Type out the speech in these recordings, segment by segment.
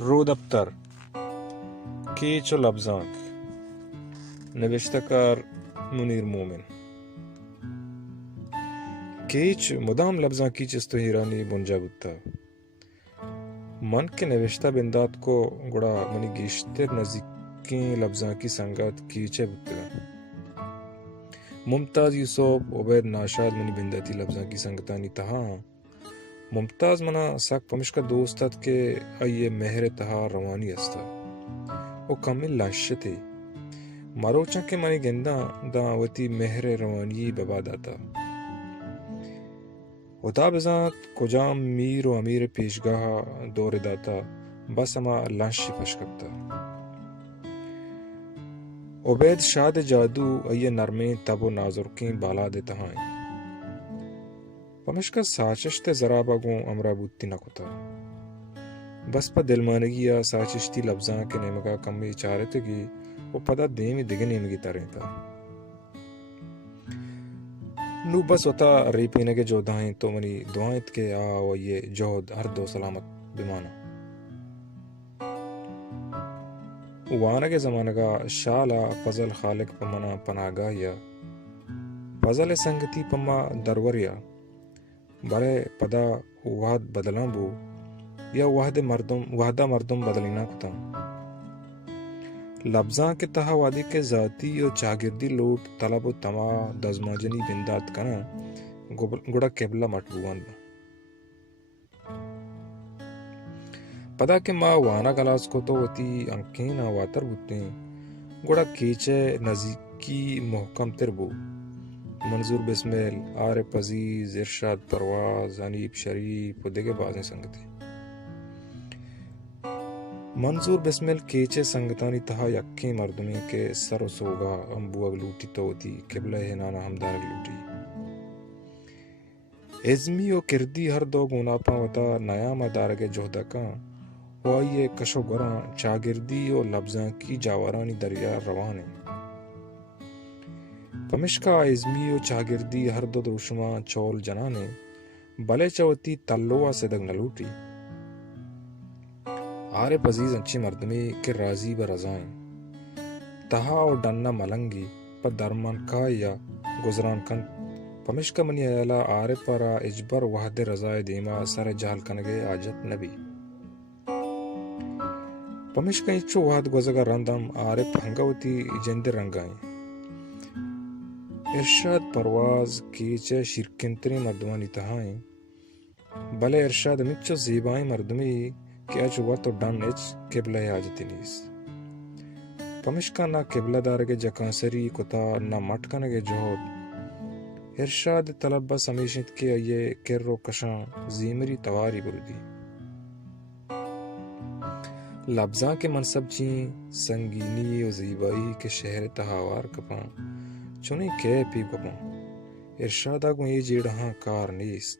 رو دفتر کیچ و لبزانک نوشته کار منیر مومن. کیچ مدام لبزاں کیچ تو ہیرانی بنجا بودتا من کے نوشتہ بندات کو گڑا منی گیشتر نزدیکیں لبزاں کی سنگت کیچے بودتا. ممتاز یوسف عبید ناشاد منی بنداتی لبزاں کی سنگتانی تہا ممتاز منا ساک پمشکا دوستت کے آئیے مہر تہا روانی استا او کامل لاشتے مروچاں کے منی گنداں دا وتی مہر روانی ببا داتا ودا بزانت کجام میر و امیر پیشگاہ دور داتا بس اما لانشی پشکبتا. عبید شاد جادو آئیے نرمیں تب و نازرکیں بالا دیتا ہائیں پمشکا ساچشت ذرابا گوں امرا بوتی نکتا بس پا دلمانگیا ساچشتی لبزاں کے نیمگا کمی چارتے گی و پدا دیمی دگے نیمگی تاریں تا نو بس ہوتا ریپینے کے جو دائیں تو منی دعائیت کے آو یہ جہد ہر دو سلامت بمانا. وانا کے زمانہ کا شالا فضل خالق پمنا پناگاہ یا فضل سنگتی پما دروریا برے پدا وحد بدلان بو یا وحدہ مردم بدلینا کتا لبزاں کے تہا وادی کے ذاتی و چاگردی لوٹ طلب و تما دزماجنی بندات کنا گڑا قبلہ مٹبوان با پدا کے ما وانا گلاس کو تو وتی انکین آواتر بوتیں گڑا کیچے نزدیکی محکم تر بو. منظور بسمیل، عارف عزیز، ارشاد پرواز، حنیف شریف و دیگے بازیں سنگتے. منظور بسمیل کیچے سنگتانی تہا یکیں مردمی کے سر و سوگا امبو اگلوٹی توتی قبلہ ہنانا ہمدارگ لوٹی ازمی و کردی ہر دو گوناپاں وطا نیا مدارگ جہدہ کاں و آئیے کشو گراں چاگردی و لبزاں کی جاورانی دریا روانے پمشکا ازمی و چاگردی ہر دو دروشماں چول جنانے بلے چوتی تلوہ صدق نلوٹی. عارف عزیز انچی مردمی کے راضی برزائیں تہا و ڈننا ملنگی پا درمان کایا گزران کن پمشکا منی ایلا عارف پارا اجبر وحد رضائے دیما سر جہل کنگے آجت نبی پمشکا انچو وحد گزگا رندم عارف ہنگوتی جند رنگائیں ارشاد پرواز کیچے شرکنتری مردمانی تہائیں بلے ارشاد مچو زیبائیں مردمی کہ اچ وقت و ڈن اچ قبلہ حاجتی نیس پمشکا نہ قبلہ دارگے جکانسری کتا نہ مٹکنگے جہد ارشاد طلب بس ہمیشت کے آئیے کر و کشاں زیمری تواری بردی لبزاں کے منصب چین سنگینی و زیبائی کے شہر تہاوار کپاں چنیں کے پی کپاں ارشاد آگوں یہ جیڑہاں کار نیست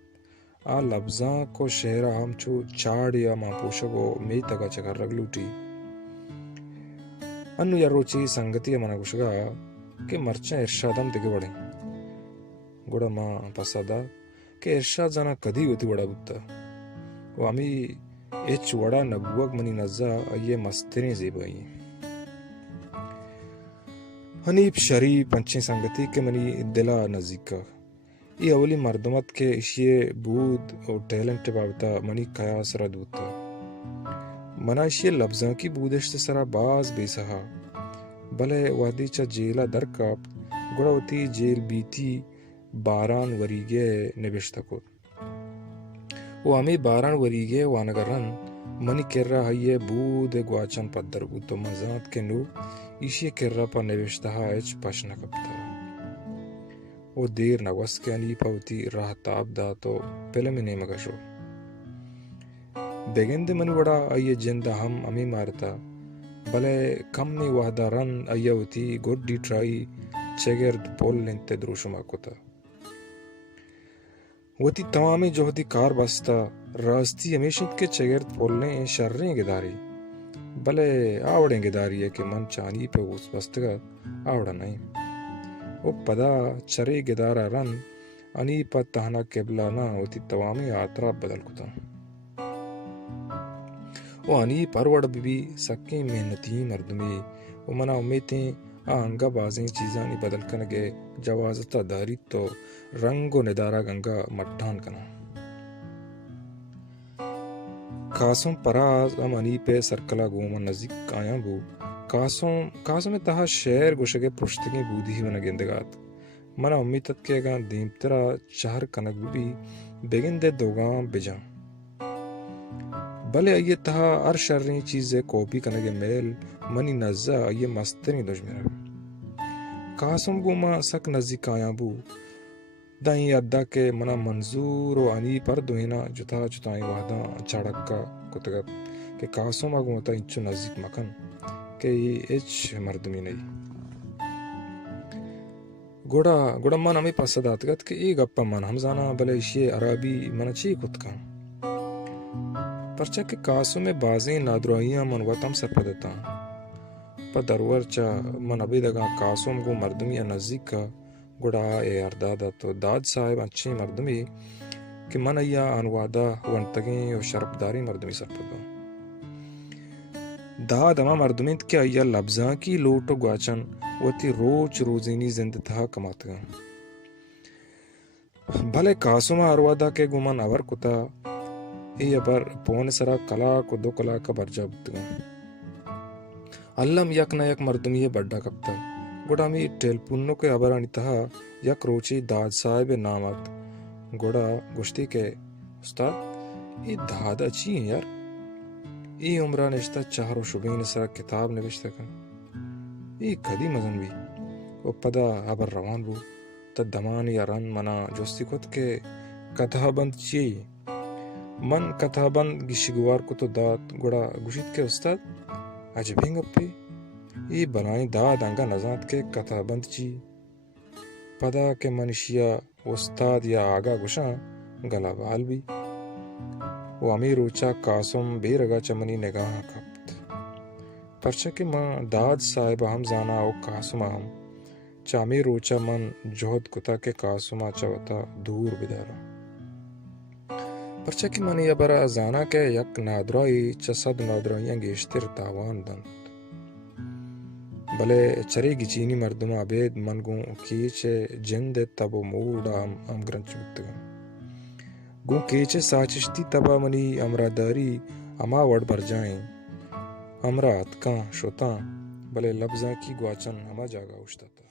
آ لبزاں کو شہرہ ہم چو چاڑ یا ماں پوشگو می تگا چکر رگ لوٹی انو یا روچی سنگتی منا گوشگا کہ مرچاں ارشادم دگے بڑھیں گوڑا ماں پسادا کہ ارشاد زانا کدی ہوتی بڑا بودتا و امی ایچ وڑا نبوک منی نزا آئیے مسترین زیبائیں. حنیف شریف پنچیں سنگتی کے منی دلا نزدیکا ای اولی مردمت کے اشیے بود اور ٹیلنٹ بابتا منی قیاس رد ہوتا منا اشیے لبزاں کی بودشت سرا باز بے سہا بلے وادی چا جیلا درکاپ گڑاوتی جیل بیتی باران وریگے نبشتہ کو وہ ہمیں باران وریگے وانگرن منی کر رہا ہے بود گواچن پدر بود تو مزانت کے نو اشیے کر رہا پا نوشتہ ایچ پشنا کپتا وہ دیر نوس کے انی پاوتی راہ تاب دا تو پلمی نیمگا شو بیگند منی وڑا آئیے جندہ ہم امی مارتا بلے کم میں وحدہ رن آئیے ہوتی گوڑی ٹرائی چگرد پول لنتے دروشما کتا وتی تمامی جوہدی کار بستا راستی ہمیشت کے چگرد پولنے شرریں گداری بلے آوڑیں گداری ہے کہ من چانی پہ اس بستگا آوڑا نہیں وہ پدا چرے گدارا رن انی پا تہنا قبلہ نا وتی توامی آترا بدل کتا وہ انی پروڑ بھی سکیں محنتی مردمی وہ منا امیتیں آنگا بازیں چیزاں نی بدل کنگے جوازتا داری تو رنگ و ندارہ گنگا مٹھان کنا کاسم پراز ام انی پہ سرکلا گومن نزدیک آیاں بو کاسم تہا شہر گوشگے پشتگیں بودھی ونہ گندگات منا امیتت کے گاں دیمترا چہر کنگ بھی بیگن دے دوگاں بجاں بلے آئیے تہا ار شرری چیزے کوپی کنگے میل منی نزا آئیے مستنی دجمرا کاسم گوما سک نزدیک آیاں بو دائیں ادا کے منا منظور و انی پر دوینا جتا جتائیں وحداں چاڑکا کتگت کہ کاسم آگو تا انچو نزدیک مکن کہ یہ اچ مردمی نہیں گوڑا من ہمیں پسد آتگت کہ ای گپا من ہم زانا بلے اشیے عربی من چی کتکا پرچہ کہ کاسم میں بازیں نادرائیاں من وطم سر پدتا پر درور چا من ابھی دگا کاسم کو مردمی نزدیک کا گوڑا اے اردادا تو داد صاحب اچھے مردمی کہ من ایا انوادا ونتگیں و شرپداری مردمی سر پدو داد اما مردمی کہ ایا لبزاں کی لوٹو گواچن وتی روچ روزینی زند تھا کماتگا بھلے کاسم اروادا کے گمن اور کتا ای ابر پون سرا کلاک و دو کلاک برجا بودگا علم یک نہ یک مردمی بڑا کپتا گوڑا می ٹیلپونو کے ابرانی تہا یک روچی داد صاحب نامت گوڑا گشتی کے استاد ای دادا چی ہیں یار ای عمرہ نشتہ چہر و شبین سرا کتاب نوشتہ کن ای کدی مزن بھی و پدا ابر روان بو تا دمان یا رن منا جوستی کت کے کتھا بند چی من کتھا بند گشگوار کو تو داد گوڑا گشید کے استاد عجبیں گپی ای بلائیں داد انگا نزاد کے کتھا بند چی پدا کے منشیا استاد یا آگا گشاں گلا بال بھی وہ امی روچا کاسم بے رگا چمنی نگاہ کپت پرچہ کہ ماں داد صاحب ہم زانا او کاسم ہم چامی روچا من جہد کتا کے کاسما چوتا دور بدارا پرچہ کہ منی ابرا زانا کے یک نادرائی چسد نادرائیاں گیشتر تاوان دن بلے چرے گچینی مردم عبید من گوں کیچے جند تبو موڑا ام گرنچ بودگا گوں کیچے ساچشتی تبا منی امراداری اما وڑ بر جائیں امرا اتکاں شوتاں بلے لبزاں کی گواچن ہما جاگا اوشتا تھا